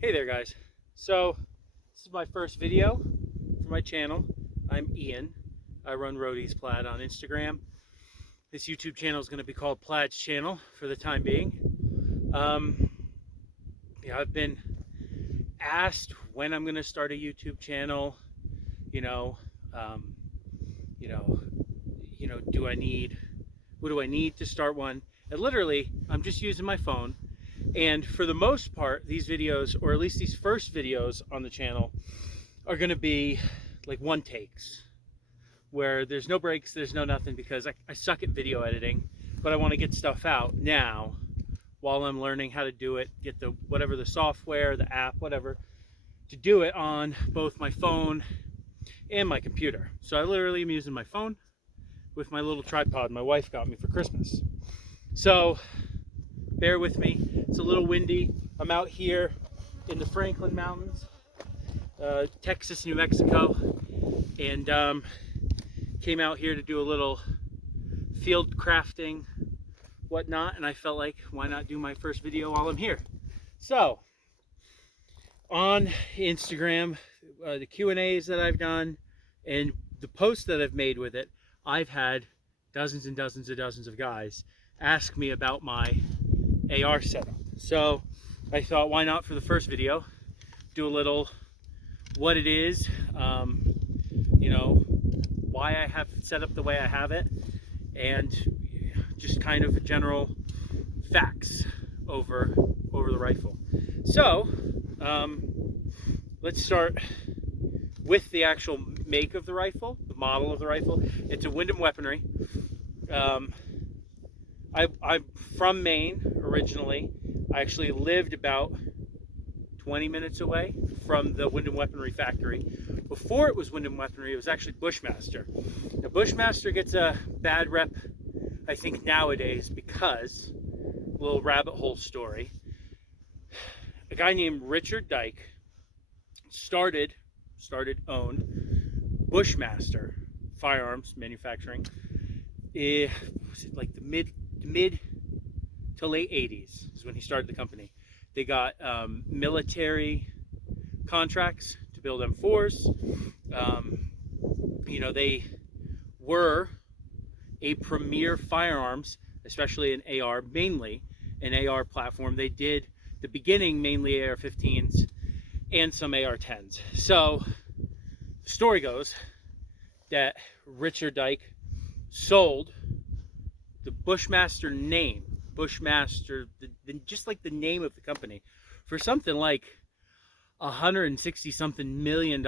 Hey there guys. So this is my first video for my channel. I'm Ian. I run Roadies Plaid on Instagram. This YouTube channel is going to be called Plaid's Channel for the time being. Um, I've been asked when I'm going to start a YouTube channel. You know, um, you know, what do I need to start one? And literally, I'm just using my phone. And for the most part, these videos, or at least these first videos on the channel, are going to be like one takes, where there's no breaks, there's no nothing, because I suck at video editing, but I want to get stuff out now while I'm learning how to do it, get the whatever the software, the app, whatever, to do it on both my phone and my computer. So I literally am using my phone with my little tripod my wife got me for Christmas. So bear with me. It's a little windy. I'm out here in the Franklin Mountains, Texas, New Mexico, and came out here to do a little field crafting, whatnot, and I felt like, why not do my first video while I'm here? So, on Instagram, the Q&As that I've done, and the posts that I've made with it, I've had dozens and dozens of guys ask me about my AR setup. So I thought, why not for the first video do a little what it is, you know, why I have it set up the way I have it, and just kind of general facts over the rifle. So let's start with the actual make of the rifle, the model of the rifle. It's a Windham Weaponry. I'm from Maine originally. I actually lived about 20 minutes away from the Windham Weaponry factory. Before it was Windham Weaponry, it was actually Bushmaster. Now, Bushmaster gets a bad rep, I think, nowadays because, little rabbit hole story, a guy named Richard Dyke owned Bushmaster firearms manufacturing. Was it like the mid to late 80s is when he started the company. They got military contracts to build M4s. You know, they were a premier firearms, especially an AR, mainly an AR platform. They did the beginning mainly AR-15s and some AR-10s. So the story goes that Richard Dyke sold the Bushmaster name, Bushmaster, just like the name of the company, for something like $160 something million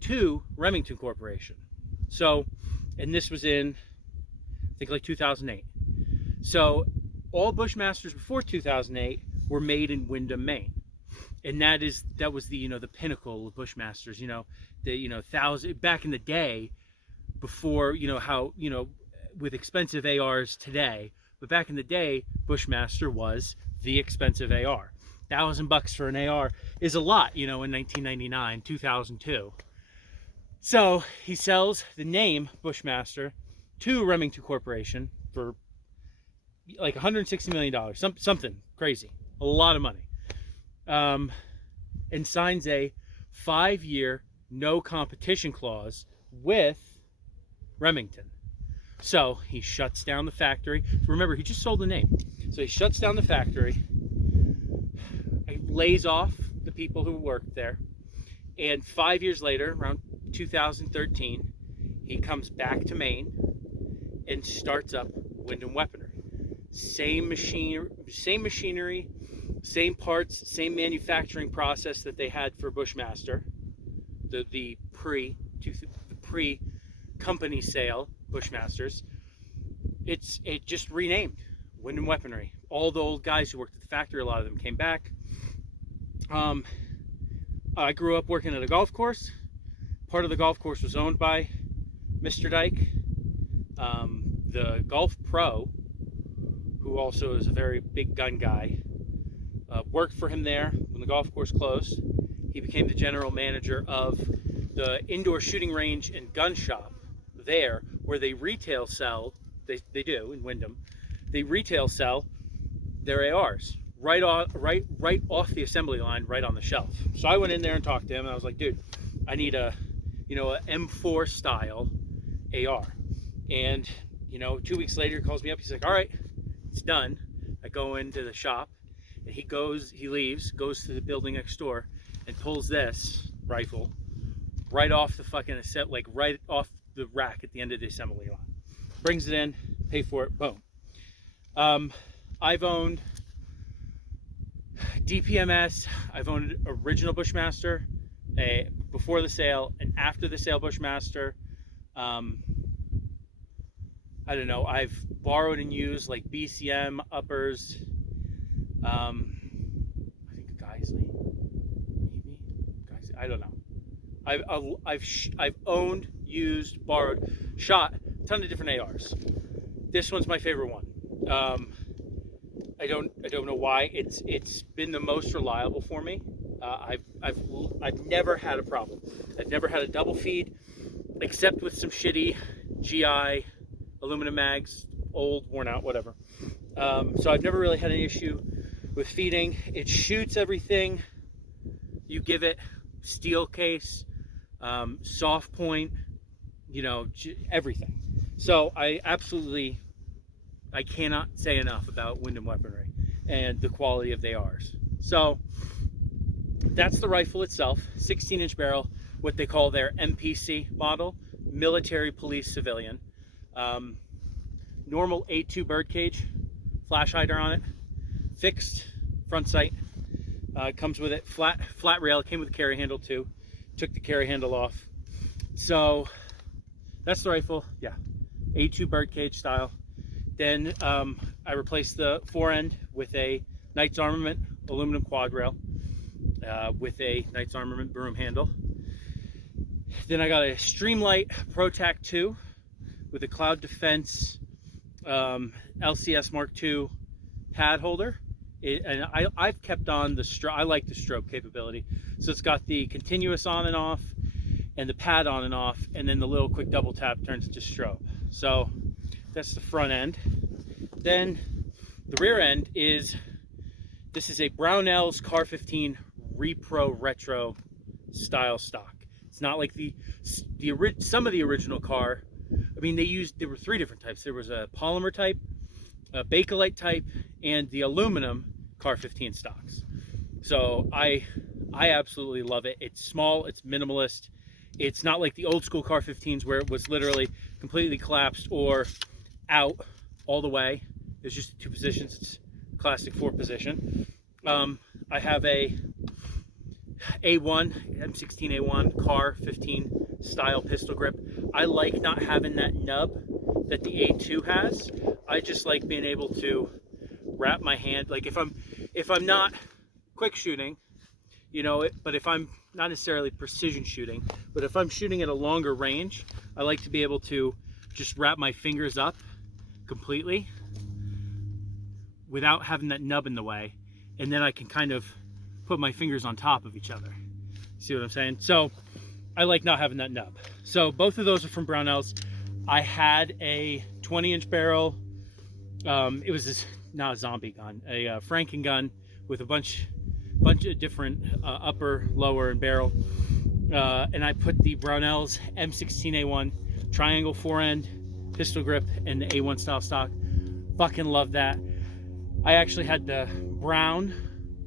to Remington Corporation. So, and this was in, I think, like 2008. So all Bushmasters before 2008 were made in Windham, Maine. And that was the, you know, the pinnacle of Bushmasters, you know, the, you know, back in the day, before, you know, how, you know, with expensive ARs today, but back in the day, Bushmaster was the expensive AR. $1,000 for an AR is a lot, you know, in 1999, 2002. So he sells the name Bushmaster to Remington Corporation for like $160 million, something crazy, a lot of money, and signs a 5-year no competition clause with Remington. So he shuts down the factory. Remember, he just sold the name. So he shuts down the factory, lays off the people who worked there, and 5 years later, around 2013, he comes back to Maine and starts up Windham Weaponry. Same machinery, same parts, same manufacturing process that they had for Bushmaster, the pre-company sale Bushmasters. It just renamed Windham Weaponry. All the old guys who worked at the factory, a lot of them came back. I grew up working at a golf course. Part of the golf course was owned by Mr. Dyke. The golf pro, who also is a very big gun guy, worked for him there when the golf course closed. He became the general manager of the indoor shooting range and gun shop there, where they retail sell, they do in Windham, they retail sell their ARs, right off the assembly line, right on the shelf. So I went in there and talked to him, and I was like, dude, I need a M4 style AR. And 2 weeks later, he calls me up. He's like, all right, it's done. I go into the shop, and he leaves, goes to the building next door, and pulls this rifle right off the fucking like right off the rack at the end of the assembly line. Brings it in, pay for it, boom. I've owned DPMS, I've owned original Bushmaster, before the sale and after the sale Bushmaster. I don't know, I've borrowed and used like BCM uppers, I think Geisley, maybe Geisley, I don't know. I've owned, used, borrowed, shot a ton of different ARs. This one's my favorite one. I don't know why. It's been the most reliable for me. I've never had a problem. I've never had a double feed, except with some shitty GI aluminum mags, old, worn out, whatever. So I've never really had an issue with feeding. It shoots everything you give it. Steel case, soft point, everything. So I cannot say enough about Windham Weaponry and the quality of the ARs. So that's the rifle itself, 16-inch barrel, what they call their MPC model, military, police, civilian. Normal A2 birdcage, flash hider on it, fixed front sight. Comes with it flat rail. It came with a carry handle too. Took the carry handle off. So that's the rifle. Yeah, A2 birdcage style. Then I replaced the fore end with a Knights Armament aluminum quad rail with a Knights Armament broom handle. Then I got a Streamlight ProTac 2 with a Cloud Defense LCS Mark II pad holder. And I've kept on the stroke. I like the stroke capability. So it's got the continuous on and off, and the pad on and off, and then the little quick double tap turns it to strobe. So that's the front end. Then the rear end this is a Brownells Car 15 Repro Retro style stock. It's not like some of the original car. I mean, there were 3 different types. There was a polymer type, a Bakelite type, and the aluminum Car 15 stocks. So I absolutely love it. It's small, it's minimalist. It's not like the old school Car 15s where it was literally completely collapsed or out all the way. There's just 2 positions. It's classic 4 position. I have a A1, M16A1 Car 15 style pistol grip. I like not having that nub that the A2 has. I just like being able to wrap my hand, like if I'm not quick shooting, but if I'm not necessarily precision shooting, but if I'm shooting at a longer range, I like to be able to just wrap my fingers up completely without having that nub in the way, and then I can kind of put my fingers on top of each other. See what I'm saying? So I like not having that nub. So both of those are from Brownells. I had a 20-inch barrel. It was not a zombie gun, a Franken gun with a bunch of different upper, lower, and barrel. And I put the Brownells M16A1 triangle fore end pistol grip and the A1 style stock. Fucking love that. I actually had the brown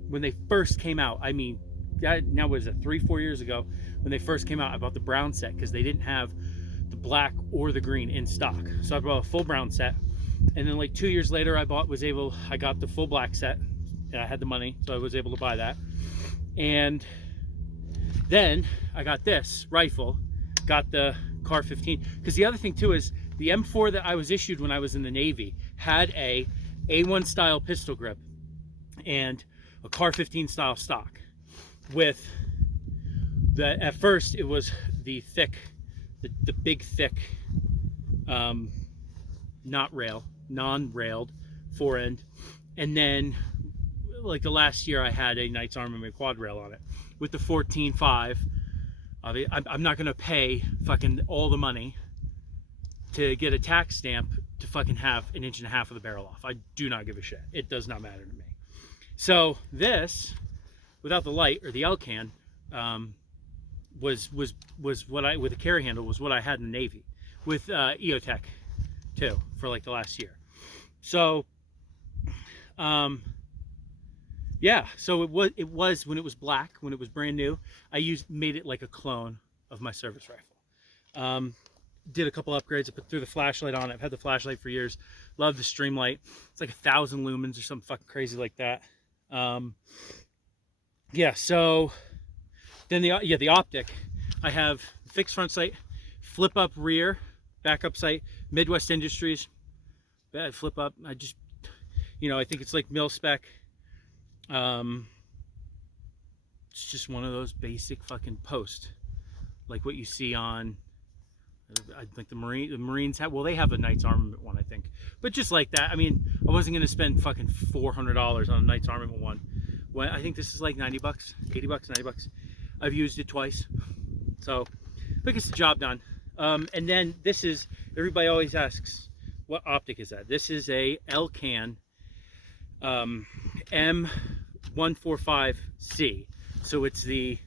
when they first came out. I mean, now was it 3-4 years ago when they first came out? I bought the brown set because they didn't have the black or the green in stock. So I bought a full brown set, and then like 2 years later, I got the full black set, and I had the money, so I was able to buy that. And then I got this rifle, got the Car 15, because the other thing too is the M4 that I was issued when I was in the Navy had a A1 style pistol grip and a Car 15 style stock with the, at first it was the thick, the big thick non-railed fore end, and then like the last year I had a Knights Armament quad rail on it with the 14.5. I'm not gonna pay fucking all the money to get a tax stamp to fucking have 1.5 inches of the barrel off. I do not give a shit. It does not matter to me. So this, without the light or the L can, was what I, with a carry handle, was what I had in the Navy with EOTech too for like the last year. So yeah, so it was when it was black, when it was brand new, I made it like a clone of my service rifle. Did a couple upgrades. I threw the flashlight on it. I've had the flashlight for years. Love the Streamlight. It's like 1,000 lumens or something fucking crazy like that. Yeah, so then the optic, I have fixed front sight, flip up rear, backup sight, Midwest Industries, flip up. I just, I think it's like mil spec. It's just one of those basic fucking posts, like what you see on, I think the Marines have, well, they have a Knights Armament one, I think, but just like that. I mean, I wasn't gonna spend fucking $400 on a Knights Armament one. When I think this is like 90 bucks, 80 bucks, 90 bucks. I've used it twice, so I think it's the job done. And then this is, everybody always asks, what optic is that? This is a L-Can M145C. So it's the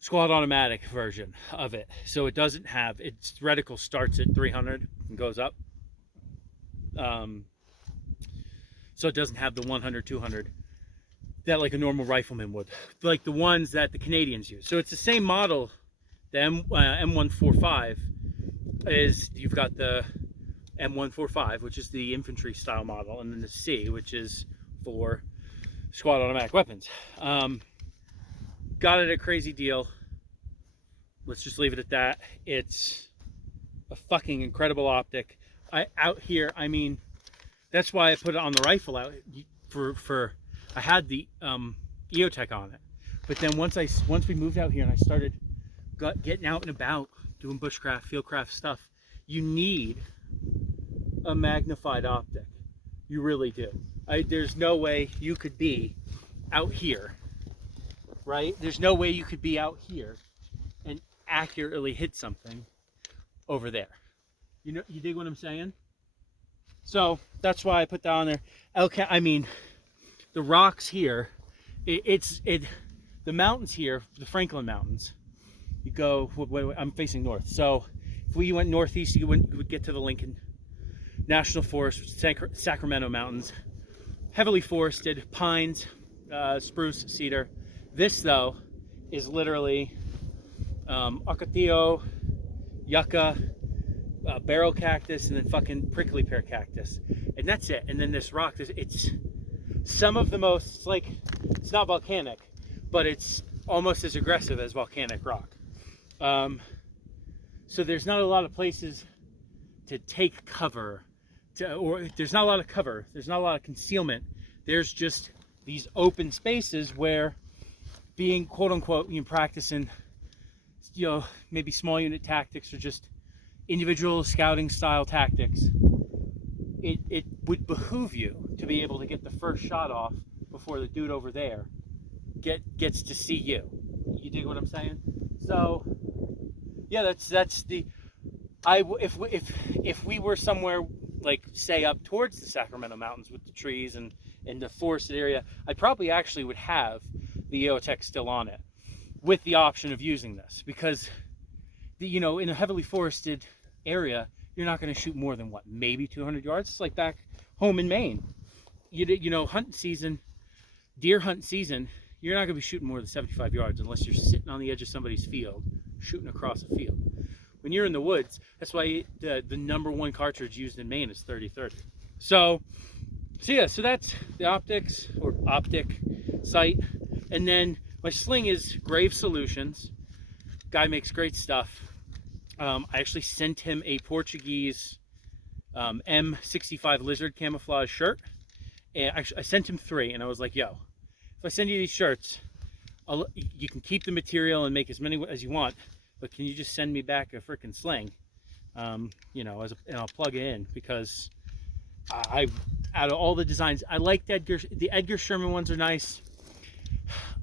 squad automatic version of it. So it doesn't have, its reticle starts at 300 and goes up. So it doesn't have the 100, 200 that like a normal rifleman would, like the ones that the Canadians use. So it's the same model. The M145 is, you've got the M145, which is the infantry style model, and then the C, which is for squad automatic weapons. Got it at a crazy deal. Let's just leave it at that. It's a fucking incredible optic. Out here, I mean, that's why I put it on the rifle out for I had the EOTech on it, but then once we moved out here and I started getting out and about doing bushcraft, fieldcraft stuff, you need a magnified optic. You really do. There's no way you could be out here, right? There's no way you could be out here and accurately hit something over there. You dig what I'm saying? So that's why I put that on there. Okay, I mean, the rocks here, the mountains here, the Franklin Mountains, you go, I'm facing north. So if we went northeast, you would get to the Lincoln National Forest, Sacramento Mountains, heavily forested, pines, spruce, cedar. This though is literally ocotillo, yucca, barrel cactus, and then fucking prickly pear cactus, and that's it. And then this rock, it's some of the most, it's not volcanic, but it's almost as aggressive as volcanic rock. So there's not a lot of places to take cover, or there's not a lot of cover, there's not a lot of concealment. There's just these open spaces where being quote unquote, practicing, maybe small unit tactics or just individual scouting style tactics, it would behoove you to be able to get the first shot off before the dude over there gets to see you. You dig what I'm saying? So yeah, that's the, if we were somewhere like say up towards the Sacramento Mountains with the trees and the forested area, I probably actually would have the EOTech still on it with the option of using this, because in a heavily forested area, you're not going to shoot more than what, maybe 200 yards. It's like back home in Maine. Hunting season, deer hunt season, you're not going to be shooting more than 75 yards unless you're sitting on the edge of somebody's field, shooting across a field. When you're in the woods, that's why the number one cartridge used in Maine is 30-30. So yeah, so that's the optics or optic sight. And then my sling is Grave Solutions. Guy makes great stuff. I actually sent him a Portuguese M65 lizard camouflage shirt, and I sent him 3, and I was like, yo, if I send you these shirts, you can keep the material and make as many as you want, but can you just send me back a freaking sling, and I'll plug it in, because out of all the designs, I like the Edgar Sherman ones are nice.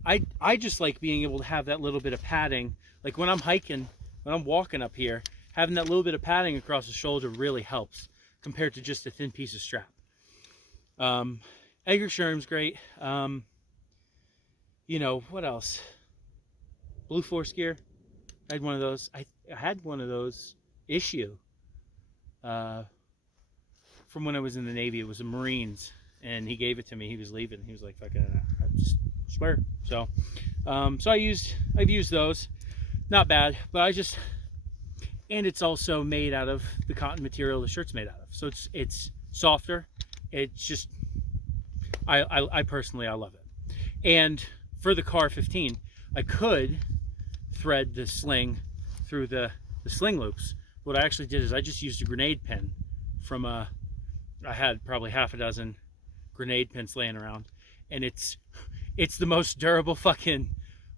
I just like being able to have that little bit of padding, like when I'm hiking, when I'm walking up here, having that little bit of padding across the shoulder really helps compared to just a thin piece of strap. Edgar Sherm's great. You know, what else? Blue Force gear. I had one of those. I had one of those issue uh, from when I was in the Navy. It was a Marines, and he gave it to me. He was leaving. He was like, "Fucking, I just swear." So, so I've used those. Not bad, but and it's also made out of the cotton material the shirt's made out of. So it's softer. It's just, I personally, I love it. And for the Car 15, I could thread the sling through the sling loops. What I actually did is I just used a grenade pin from I had probably half a dozen grenade pins laying around, and it's the most durable fucking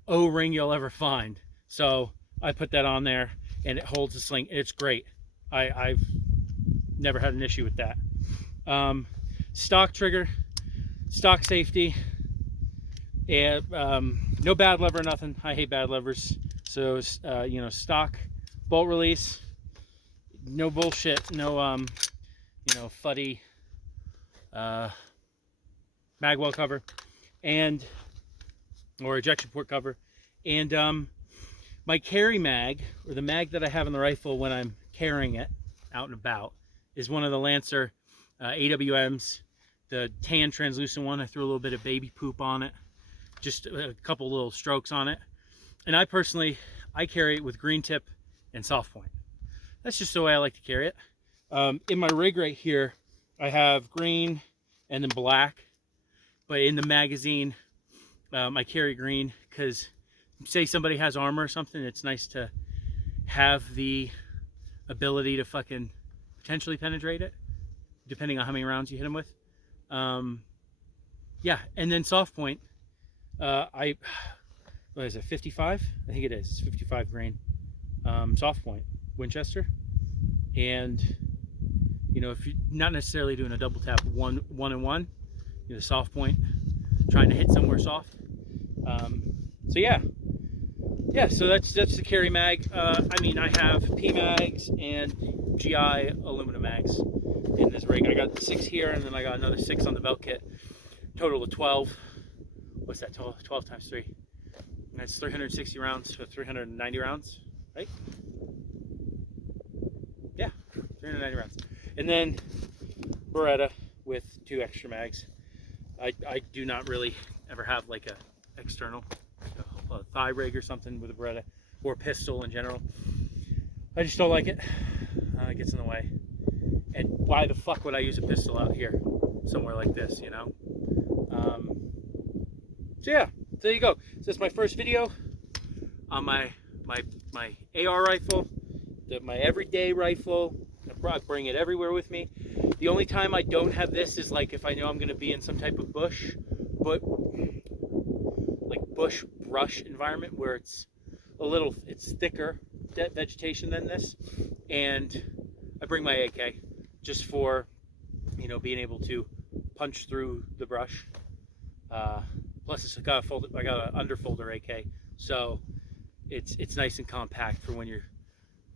O-ring you'll ever find. So I put that on there, and it holds the sling. It's great. I've never had an issue with that. Stock trigger, stock safety, and no bad lever or nothing. I hate bad levers. So you know, stock bolt release, no bullshit, no you know, fuddy magwell cover, and or ejection port cover, and my carry mag, or the mag that I have in the rifle when I'm carrying it out and about, is one of the Lancer AWMs, the tan translucent one. I threw a little bit of baby poop on it, just a couple little strokes on it. And I personally, I carry it with green tip and soft point. That's just the way I like to carry it. In my rig right here, I have green and then black, but in the magazine, I carry green because, say somebody has armor or something, it's nice to have the ability to fucking potentially penetrate it, depending on how many rounds you hit them with. Yeah, and then soft point, what is it, 55? I think it is. It's 55 grain soft point Winchester. And you know, if you're not necessarily doing a double tap one and one, you know, soft point, trying to hit somewhere soft. So yeah, so that's the carry mag. I mean, I have P mags and GI aluminum mags in this rig. I got 6 here, and then I got another 6 on the belt kit. Total of 12. What's that? 12 times 3. And that's 360 rounds, so 390 rounds, right? Yeah, 390 rounds. And then Beretta with 2 extra mags. I do not really ever have like a external a thigh rig or something with a Beretta, or a pistol in general. I just don't like it. It gets in the way. And why the fuck would I use a pistol out here somewhere like this, you know? So yeah, so there you go. So this is my first video on my AR rifle, my everyday rifle. I bring it everywhere with me. The only time I don't have this is like if I know I'm going to be in some type of bush, but like bush brush environment where it's thicker vegetation than this, and I bring my AK just for, you know, being able to punch through the brush. Plus, it's got I got an underfolder AK, so it's nice and compact for when you're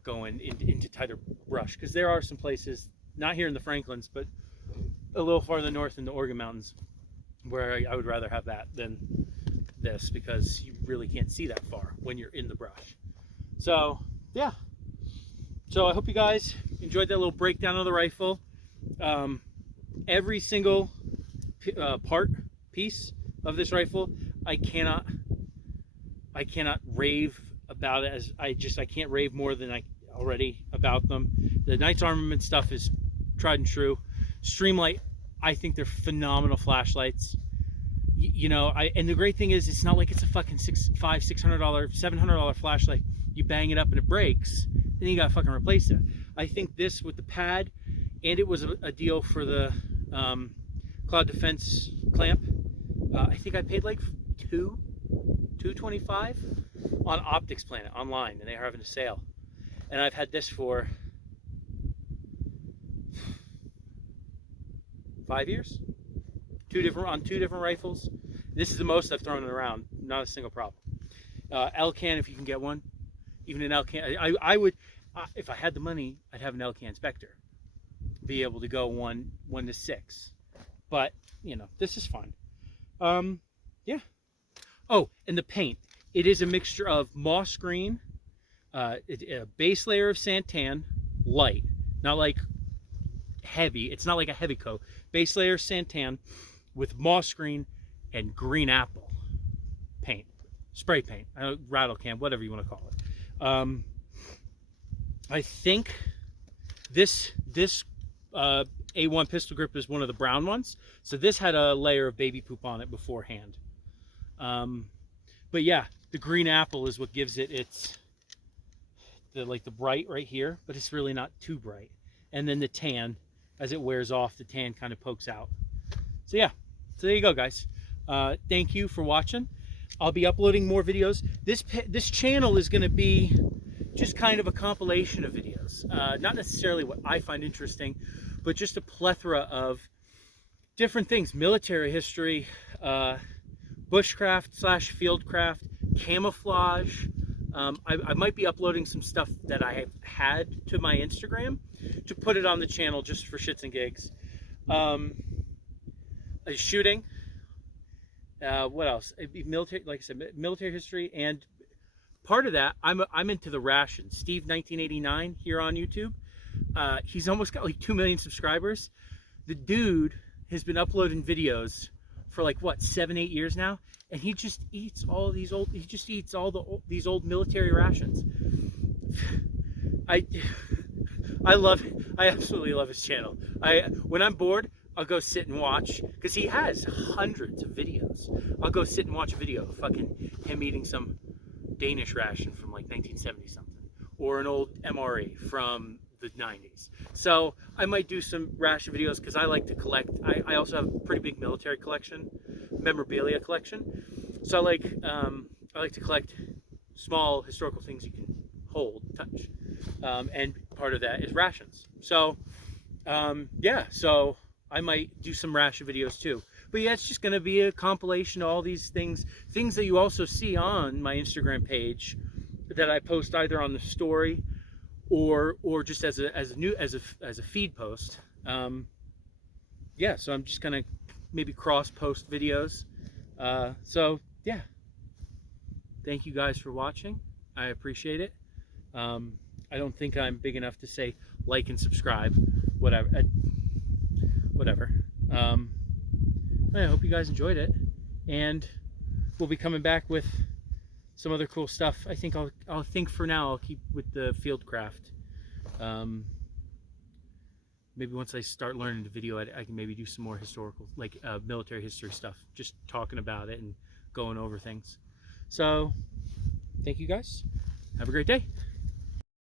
going into tighter brush. Because there are some places, not here in the Franklins, but a little farther north in the Oregon mountains, where I would rather have that than this, because you really can't see that far when you're in the brush. So yeah, so I hope you guys enjoyed that little breakdown of the rifle. Every single piece of this rifle, I cannot rave about it, as I can't rave more than I already about them. The Knights Armament stuff is tried and true. Streamlight, I think they're phenomenal flashlights. You know, and the great thing is, it's not like it's a fucking $500, $700 flashlight. You bang it up and it breaks, then you gotta fucking replace it. I think this with the pad, and it was a deal for the Cloud Defense clamp. I think I paid like $225 on Optics Planet online, and they are having a sale. And I've had this for 5 years. On two different rifles. This is the most I've thrown it around. Not a single problem. Elcan, if you can get one. Even an Elcan. I would, if I had the money, I'd have an Elcan Spectre. Be able to go 1 to 6. but you know, this is fun. Yeah. Oh, and the paint. It is a mixture of moss green, a base layer of santan, light, not like heavy. It's not like a heavy coat. Base layer santan with moss green and green apple paint, spray paint, rattle can, whatever you want to call it. I think this A1 pistol grip is one of the brown ones. So this had a layer of baby poop on it beforehand. But yeah, the green apple is what gives it its, like the bright right here, but it's really not too bright. And then the tan, as it wears off, the tan kind of pokes out. So yeah, so there you go, guys. Thank you for watching. I'll be uploading more videos. This channel is going to be just kind of a compilation of videos. Not necessarily what I find interesting, but just a plethora of different things. Military history, bushcraft / fieldcraft, camouflage. I might be uploading some stuff that I have had to my Instagram to put it on the channel just for shits and gigs. Shooting. What else? Military, like I said, military history, and part of that, I'm into the ration. Steve 1989 here on YouTube. He's almost got like 2 million subscribers. The dude has been uploading videos for like what, 7-8 years now, and he just eats all these old. He just eats all these old military rations. I love it. I absolutely love his channel. When I'm bored, I'll go sit and watch, because he has hundreds of videos. I'll go sit and watch a video of fucking him eating some Danish ration from like 1970 something, or an old MRE from the 90s. So I might do some ration videos because I like to collect. I also have a pretty big military collection, memorabilia collection. So I like to collect small historical things you can hold, touch, and part of that is rations. So yeah, so I might do some ration videos too. But yeah, it's just going to be a compilation of all these things that you also see on my Instagram page that I post either on the story or just as a feed post. Yeah, so I'm just going to maybe cross post videos. So yeah, thank you guys for watching. I appreciate it. I don't think I'm big enough to say like and subscribe, whatever. I hope you guys enjoyed it, and we'll be coming back with some other cool stuff. I think I'll think for now I'll keep with the fieldcraft. Maybe once I start learning the video, I can maybe do some more historical, like military history stuff, just talking about it and going over things. So thank you guys. Have a great day.